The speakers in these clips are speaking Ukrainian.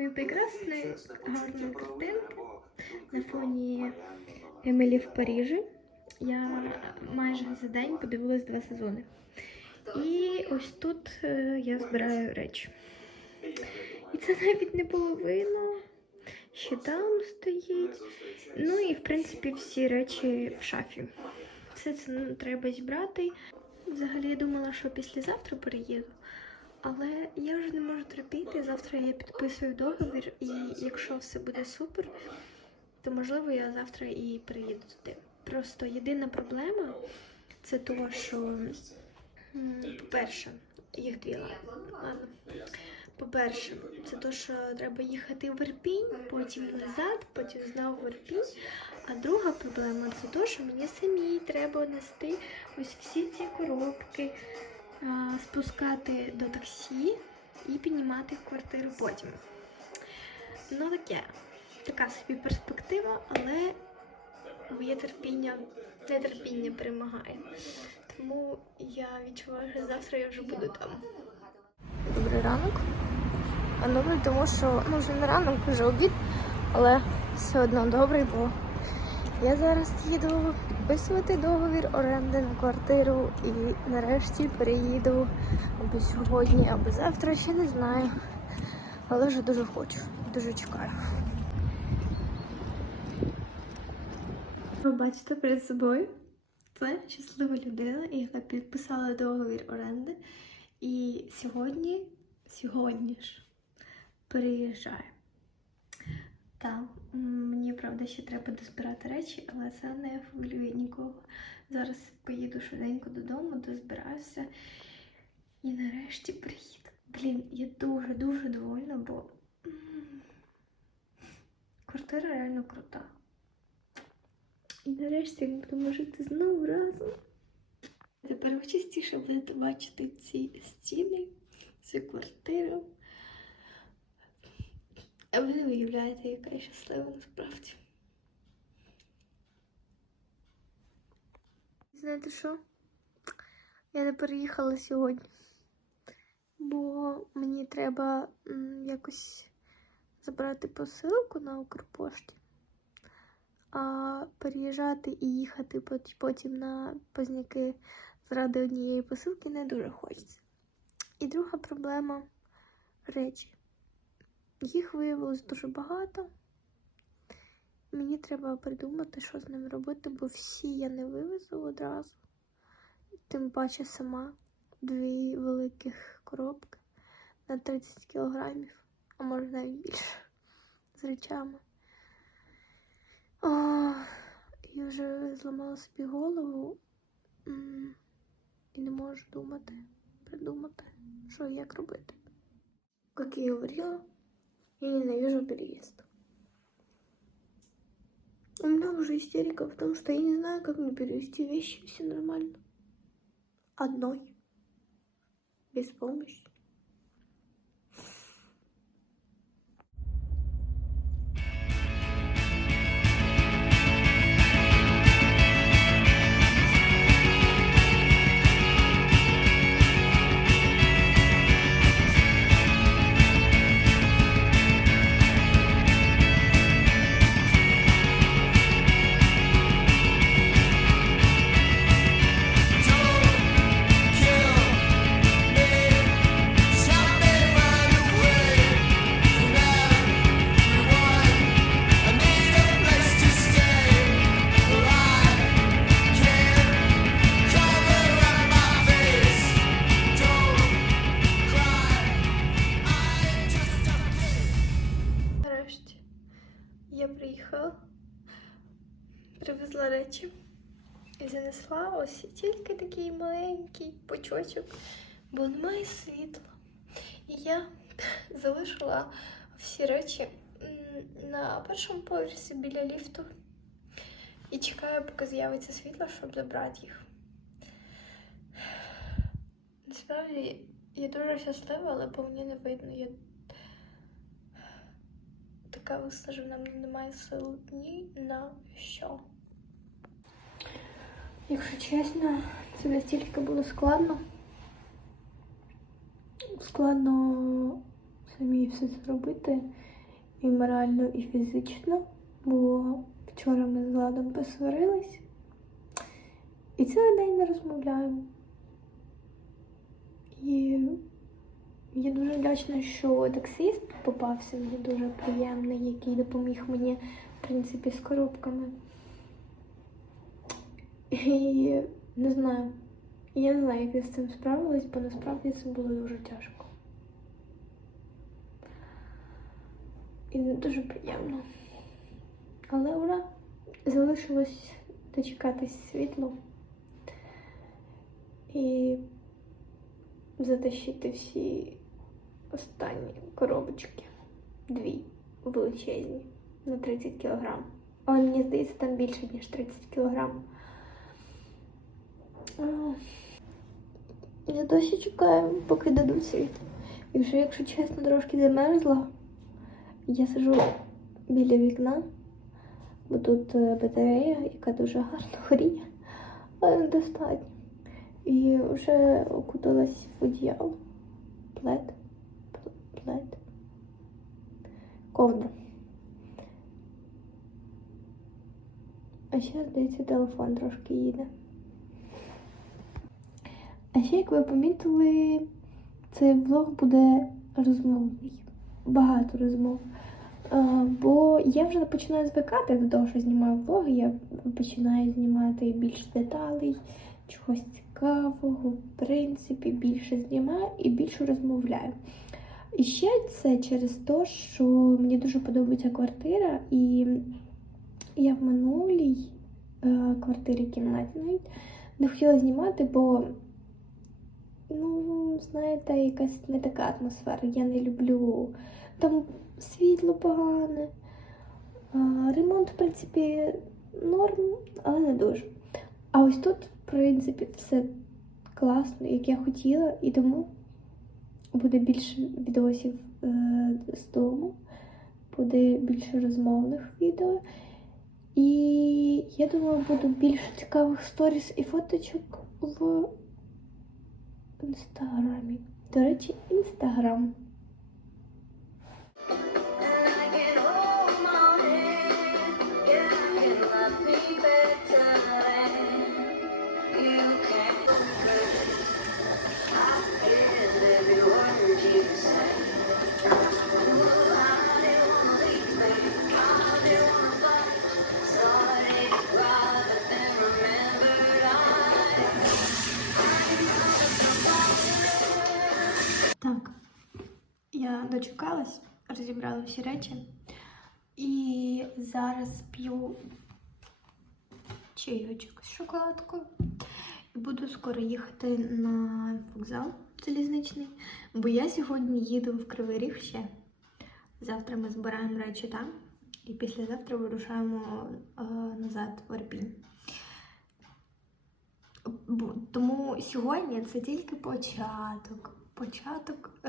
такої прекрасної, гарної картинки на фоні Емілі в Парижі. Я майже за день подивилась 2 сезони. І ось тут я збираю речі. І це навіть не половина, ще там стоїть. Ну і, в принципі, всі речі в шафі. Все це треба зібрати. Взагалі, я думала, що післязавтра переїду. Але я вже не можу терпіти. Завтра я підписую договір, і якщо все буде супер, то, можливо, я завтра і переїду туди. Просто єдина проблема – це то, що, по-перше, їх 2, ладно. По-перше, це то, що треба їхати в Ірпінь, потім назад, потім знову в Ірпінь. А друга проблема – це то, що мені самій треба нести ось всі ці коробки, спускати до таксі і піднімати в квартиру потім. Ну така собі перспектива, але моє нетерпіння перемагає. Тому я відчуваю, що завтра я вже буду там. Добрий ранок. А добрий, тому що, вже не ранок, вже обід, але все одно добрий, бо я зараз їду підписувати договір оренди на квартиру і нарешті переїду або сьогодні, або завтра, ще не знаю. Але вже дуже хочу, дуже чекаю. Ви бачите перед собою? Це щаслива людина, яка підписала договір оренди. І сьогодні ж переїжджаю. Так, мені, правда, ще треба дозбирати речі, але це не хвилює нікого. Зараз поїду швиденько додому, дозбираюся і нарешті приїду. Блін, я дуже-дуже довольна, бо квартира реально крута. І нарешті ми будемо жити знову разом. Тепер ви частіше будете бачити ці стіни, цю квартиру. А ви не уявляєте, яка я щаслива насправді. Знаєте що? Я не переїхала сьогодні, бо мені треба якось забрати посилку на Укрпошті, а переїжджати і їхати потім на Позняки заради однієї посилки не дуже хочеться. І друга проблема – речі. Їх виявилось дуже багато. Мені треба придумати, що з ними робити, бо всі я не вивезу одразу. Тим паче сама 2 великих коробки на 30 кілограмів, а може навіть більше, з речами. Я вже зламала собі голову і не можу придумати, що і як робити. Як я говорила, я ненавижу переезд. У меня уже истерика в том, что я не знаю, как мне перевести вещи, все нормально. Одной. Без помощи. Я приїхала, привезла речі і занесла ось тільки такий маленький пучочок, бо немає світла. І я залишила всі речі на першому поверсі біля ліфту і чекаю, поки з'явиться світло, щоб забрати їх. Насправді, я дуже щаслива, але по мені не видно. Я така виснажена, мені немає сил ні на що. Якщо чесно, це настільки було складно. Складно самі все це робити. і морально, і фізично, бо вчора ми з Владом посварились. І цілий день не розмовляємо. І я дуже вдячна, що таксист попався, мені дуже приємний, який допоміг мені, в принципі, з коробками. І не знаю, я не знаю, як я з цим справилась, бо насправді це було дуже тяжко. І не дуже приємно. Але ура, залишилось дочекатись світло і затащити всі останні коробочки. 2 величезні на 30 кг. Але мені здається, там більше, ніж 30 кг. Я досі чекаю, поки дадуть світло. І вже, якщо чесно, трошки замерзла. Я сиджу біля вікна, бо тут батарея, яка дуже гарно гріє, але недостатньо. І вже окуталась в одіяло. Плед. Ковдра. А ще, здається, телефон трошки їде. А ще, як ви помітили, цей влог буде розмовний. Багато розмов. Бо я вже починаю звикати до того, що знімаю влоги. Я починаю знімати більше деталей, чогось цікавого, в принципі, більше знімаю і більше розмовляю. І ще це через те, що мені дуже подобається квартира, і я в минулій квартирі, кімнаті навіть, не хотіла знімати, бо, ну, знаєте, якась не така атмосфера. Я не люблю, там світло погане, ремонт, в принципі, норм, але не дуже. А ось тут, в принципі, все класно, як я хотіла, і тому буде більше відосів з дому, буде більше розмовних відео. І я думаю, буде більше цікавих сторіс і фоточок в Інстаграмі. До речі, Інстаграм. Так, я дочекалась, розібрала всі речі і зараз п'ю чайочок з шоколадкою. І буду скоро їхати на вокзал залізничний, бо я сьогодні їду в Кривий Ріг ще. Завтра ми збираємо речі там і післязавтра вирушаємо назад в Ірпінь. Тому сьогодні це тільки початок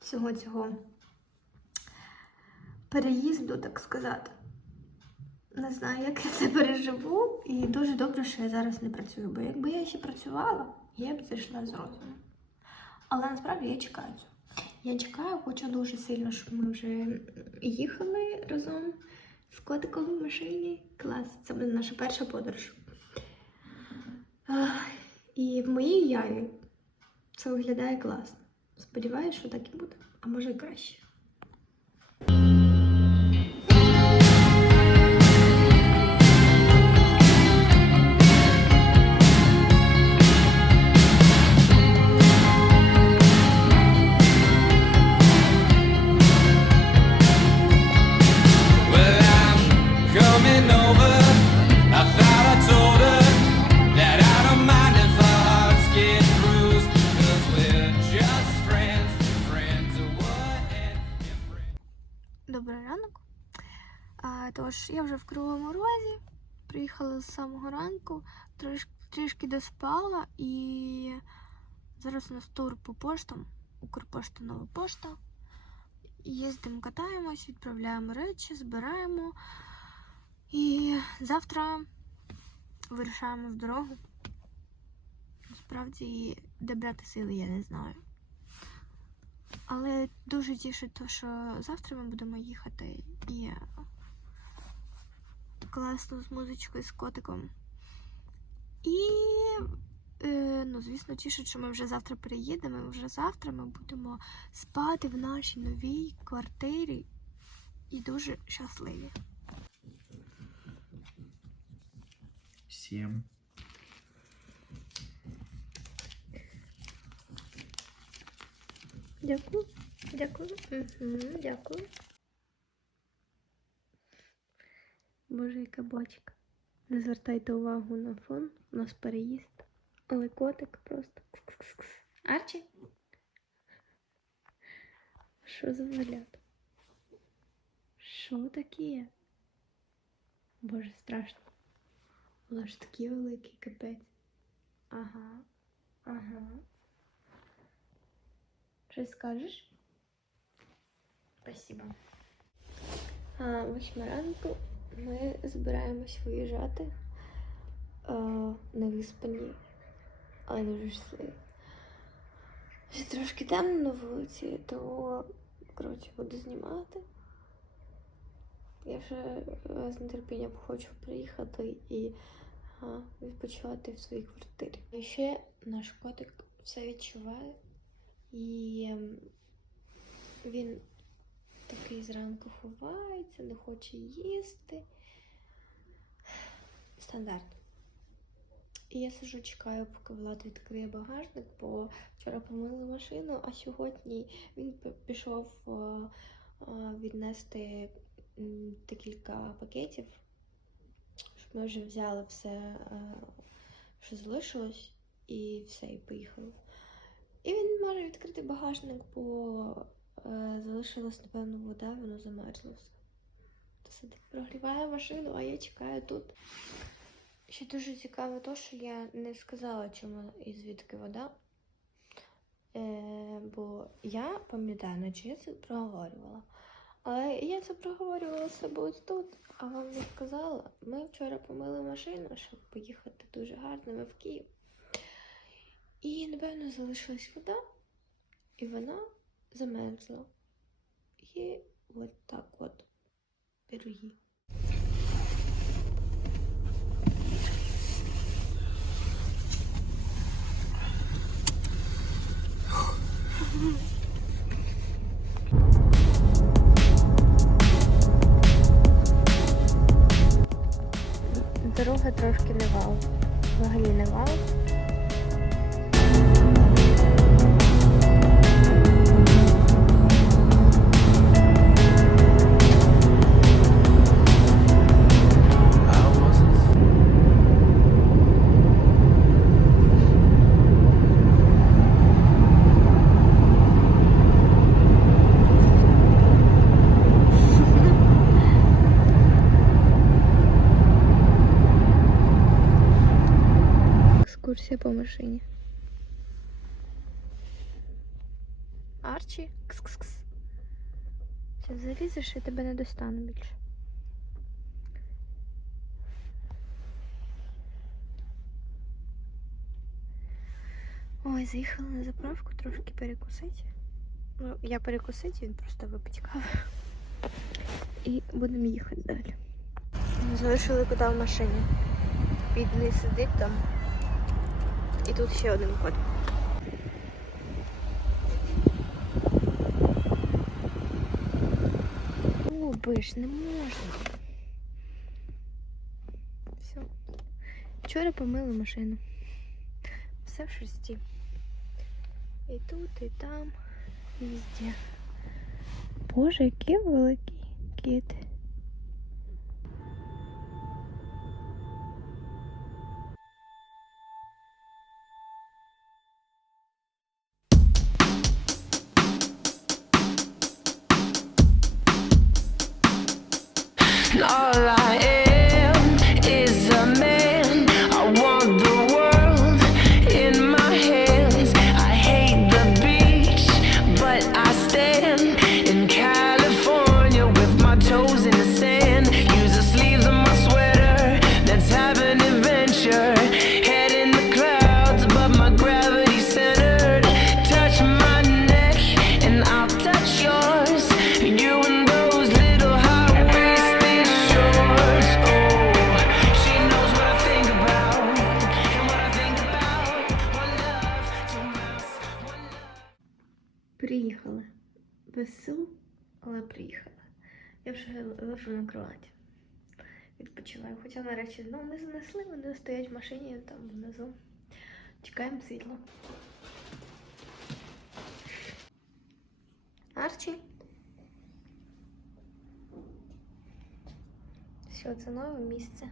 всього цього переїзду, так сказати. Не знаю, як я це переживу, і дуже добре, що я зараз не працюю, бо якби я ще працювала, я б зайшла з розуму. Але насправді я чекаю цього. Я чекаю, хочу дуже сильно, щоб ми вже їхали разом з котиком в машині. Клас, це буде наша перша подорож. І в моїй уяві це виглядає класно. Сподіваюся, що так і буде, а може і краще. Добрий ранок. Тож, я вже в Кривому Розі, приїхала з самого ранку, трішки доспала і зараз у нас тур по поштам, Укрпошта, Нова пошта. Їздимо, катаємось, відправляємо речі, збираємо і завтра вирушаємо в дорогу. Насправді, де брати сили, я не знаю. Але дуже тішить те, що завтра ми будемо їхати і класно з музичкою, з котиком. І, ну, звісно, тішить, що ми вже завтра приїдемо. Вже завтра ми будемо спати в нашій новій квартирі і дуже щасливі. 7. Дякую. Дякую. Дякую. Боже, яка бочка. Не звертайте увагу на фон. У нас переїзд. Але котик просто. Кс-кс-кс. Арчі? Що за вигляд? Що таке? Боже, страшно. Вона ж такий великий, капець. Ага. Ага. Щось скажеш? Спасибо. 8 ранку ми збираємось виїжджати. Не виспані, але дуже щасливі. Ще трошки темно на вулиці, то, коротше, буду знімати. Я вже з нетерпінням хочу приїхати і відпочивати в своїй квартирі. І ще наш котик все відчуває. І він такий зранку ховається, не хоче їсти. Стандарт. І я сиджу, чекаю, поки Влад відкриє багажник, бо вчора помили машину, а сьогодні він пішов віднести декілька пакетів, щоб ми вже взяли все, що залишилось, і все, і поїхали. І він може відкрити багажник, бо залишилась, напевно, вода, воно замерзло все. То сидить, прогріває машину, а я чекаю тут. Ще дуже цікаво те, що я не сказала, чому і звідки вода. Бо я пам'ятаю, наче я це проговорювала. Але я це проговорювала з собою тут, а вам не сказала. Ми вчора помили машину, щоб поїхати дуже гарними в Київ. І, напевно, залишилась вода, і вона замерзла. І от так от пироги. Дорога трошки не вау. Взагалі не вау. Екскурсія по машині. Арчі, кс-кс-кс. Зараз залізеш, я тебе не достану більше. Ой, заїхала на заправку трошки перекусити. Ну, я перекусити, він просто випить каву. І будемо їхати далі. Залишили кота в машині. Бідний сидить там. І тут ще один кот. О, биш, не можна. Все. Вчора помили машину. Все в шерсті. І тут, і там, і везде. Боже, який великий кіт. All I am is a man. I want the world in my hands. I hate the beach, but I stand in California with my toes без сил, але приїхала. Я вже лежу на кроваті. Відпочиваю. Хоча на речі знову не занесли, вони стоять в машині там внизу. Чекаємо світло. Арчі. Все, це нове місце.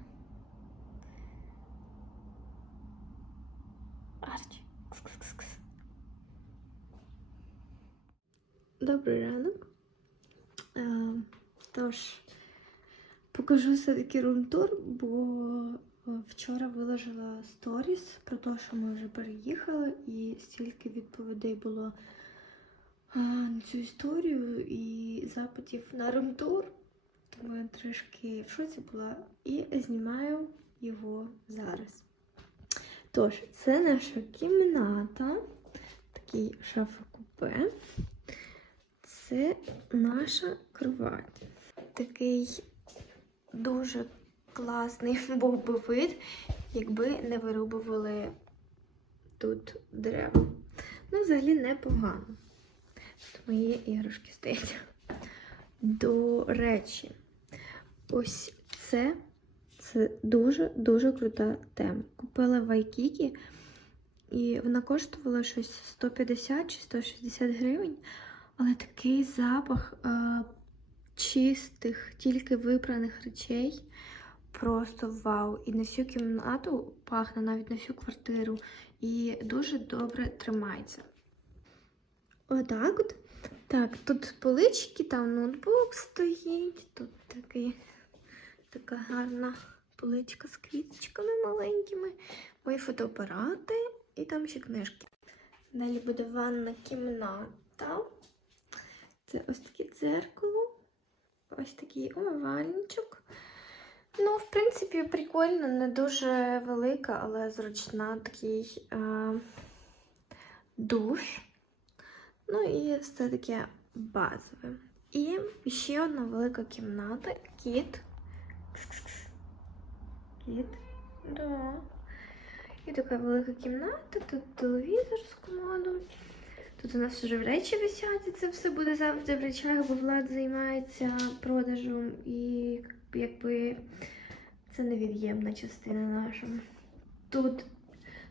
Арчі. Кс-кс-кс. Добрий ранок. Тож, покажу все-таки рум-тур, бо вчора виложила сторіс про те, що ми вже переїхали, і стільки відповідей було на цю історію і запитів на рум-тур. Тому я трішки в шоці була і знімаю його зараз. Тож, це наша кімната, такий шафа-купе. Це наша кровать. Такий дуже класний був би вид, якби не вирубували тут дерева. Ну, взагалі непогано. Тут мої іграшки стоять. До речі, ось це дуже крута тема. Купила в Айкікі, і вона коштувала щось 150 чи 160 гривень, але такий запах чистих, тільки випраних речей. Просто вау. І на всю кімнату пахне, навіть на всю квартиру. І дуже добре тримається. Отак от. Так, тут полички, там ноутбук стоїть. Тут така гарна поличка з квіточками маленькими. Мої фотоапарати і там ще книжки. Далі буде ванна кімната. Це ось таке дзеркало. Ось такий умивальничок. Ну, в принципі, прикольно, не дуже велика, але зручна, такий душ. Ну і все таке базове. І ще одна велика кімната. Кіт. Кс-кс-кс. Кіт. Да. І така велика кімната, тут телевізор з комодою. Тут у нас вже речі висять, і це все буде завжди в речах, бо Влад займається продажем, і якби це невід'ємна частина наша. Тут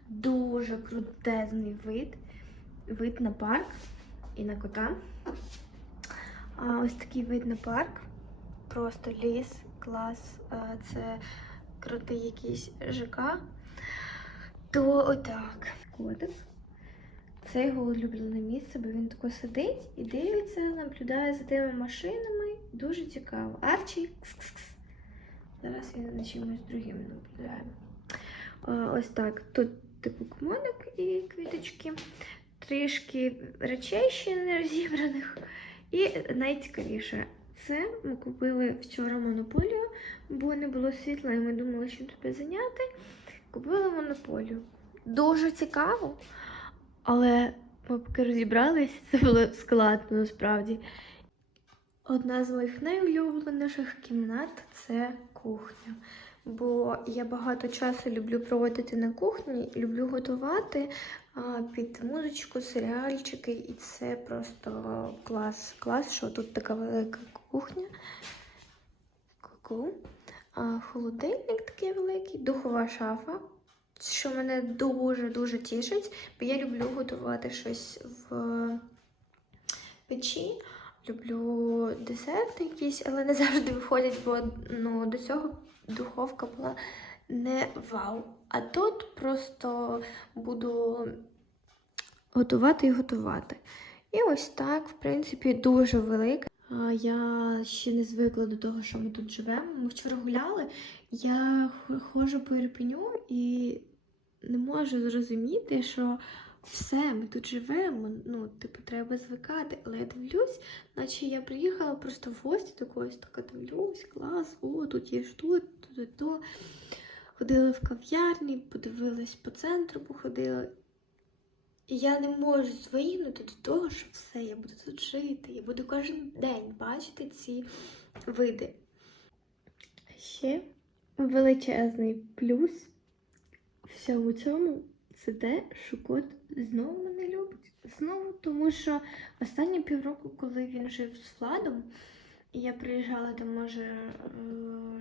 дуже крутезний вид на парк і на кота. А ось такий вид на парк, просто ліс, клас, це крутий якийсь ЖК. То отак. Котик. Це його улюблене місце, бо він тако сидить і дивиться, наблюдає за тими машинами. Дуже цікаво. Арчі. Кс-кс-кс. Зараз він на чимось другим наблюдає. Ось так. Тут типу комодик і квіточки. Трішки речей ще не розібраних. І найцікавіше, це ми купили вчора монополію, бо не було світла і ми думали, що тобі зайняти. Купили монополію. Дуже цікаво. Але ми поки розібрались, це було складно насправді. Одна з моїх найулюбленіших кімнат – це кухня. Бо я багато часу люблю проводити на кухні, люблю готувати під музичку, серіальчики. І це просто клас. Клас, що тут така велика кухня. Ку-ку. Холодильник такий великий, духова шафа. Що мене дуже-дуже тішить, бо я люблю готувати щось в печі, люблю десерти якісь, але не завжди виходять, бо до цього духовка була не вау. А тут просто буду готувати і готувати. І ось так, в принципі, дуже велика. Я ще не звикла до того, що ми тут живемо. Ми вчора гуляли, я ходжу по Ірпеню і не можу зрозуміти, що все, ми тут живемо, треба звикати. Але я дивлюсь, наче я приїхала просто в гості до когось, така дивлюсь, клас, тут є тут, то. Ходила в кав'ярні, подивилась по центру, походила. І я не можу звикнути до того, що все, я буду тут жити, я буду кожен день бачити ці види. Ще величезний плюс всьому цьому це те, що кот знову мене любить. Знову, тому що останні півроку, коли він жив з Владом, і я приїжджала там, може,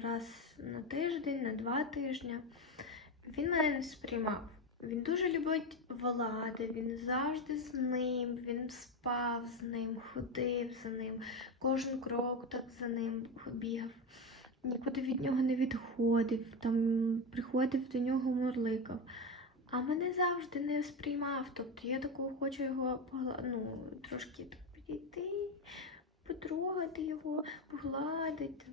раз на тиждень, на 2 тижні, він мене не сприймав. Він дуже любить Влади, він завжди з ним, він спав з ним, ходив за ним, кожен крок так за ним бігав. Нікуди від нього не відходив, там приходив до нього, мурликав. А мене завжди не сприймав. Тобто я такого хочу його трошки так підійти, потрогати його, погладити.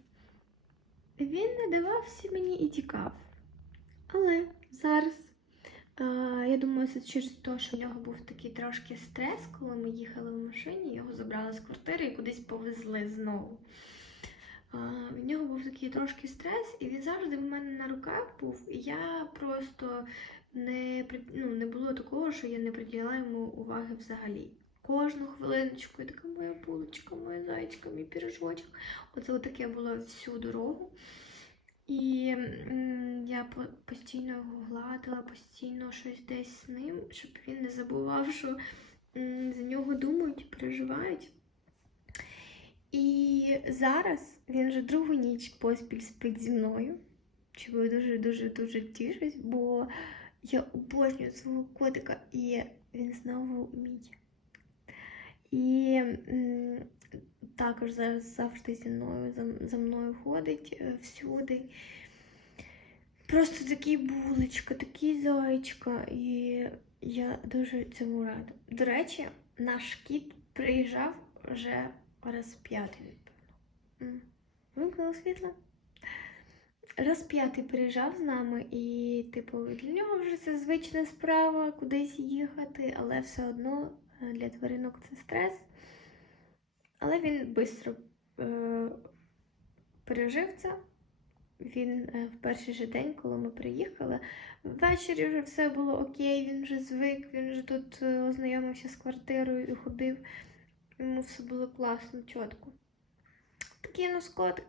Він не давався мені і тікав. Але зараз, я думаю, це через те, що в нього був такий трошки стрес, коли ми їхали в машині, його забрали з квартири і кудись повезли знову. В нього був такий трошки стрес, і він завжди в мене на руках був, і я просто не було такого, що я не приділяла йому уваги взагалі. Кожну хвилиночку, я така моя булочка, моя зайчка, мій пірожочок. Оце таке було всю дорогу. І я постійно його гладила, постійно щось десь з ним, щоб він не забував, що за нього думають і переживають. І зараз він вже другу ніч поспіль спить зі мною, чого я дуже-дуже тішусь, бо я обожнюю свого котика, і він знову мій. І також зараз завжди за мною ходить всюди. Просто такий булочка, такий зайчка, і я дуже цьому рада. До речі, наш кіт приїжджав вже раз 5, напевно. Вимкнуло світло. Раз 5 приїжджав з нами, і, для нього вже це звична справа, кудись їхати, але все одно для тваринок це стрес. Але він швидко пережив це. Він в перший же день, коли ми приїхали, ввечері вже все було окей, він вже звик, він вже тут ознайомився з квартирою і ходив. Йому все було класно, чітко. Такий у нас котик.